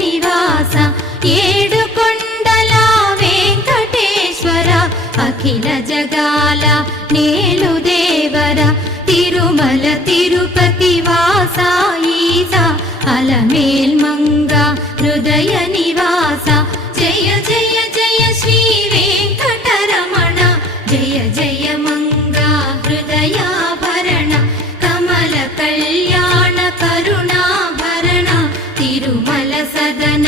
నివాస ఏడుకొండల వెంకటేశ్వర అఖిల జగాల నేలు దేవర తిరుమల తిరుపతి వాస ఈస అలమేల్మంగ హృదయ నివాస జయ జయ జయ శ్రీ వెంకటరమణ జయ జయ మంగ హృదయాభరణ కమల కళ్యాణ కరుణాభరణ తిరుమల సదన